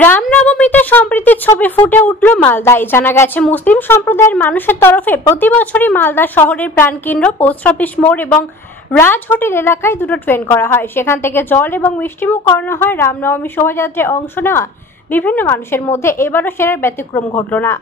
রামনবমীতে সম্প্রীতির ছবি ফুটে উঠল মালদায়। জানা গেছে, মুসলিম সম্প্রদায়ের মানুষের তরফে প্রতি বছরই মালদা শহরের প্রাণকেন্দ্র পোস্ট অফিস মোড় এবং রাজ হোটেল এলাকায় দুটো ট্রেন করা হয়। সেখান থেকে জল এবং মিষ্টিমুখ করানো হয়। রামনবমী শোভাযাত্রায় অংশ নেওয়া বিভিন্ন মানুষের মধ্যে এবারও সেরার ব্যতিক্রম ঘটল না।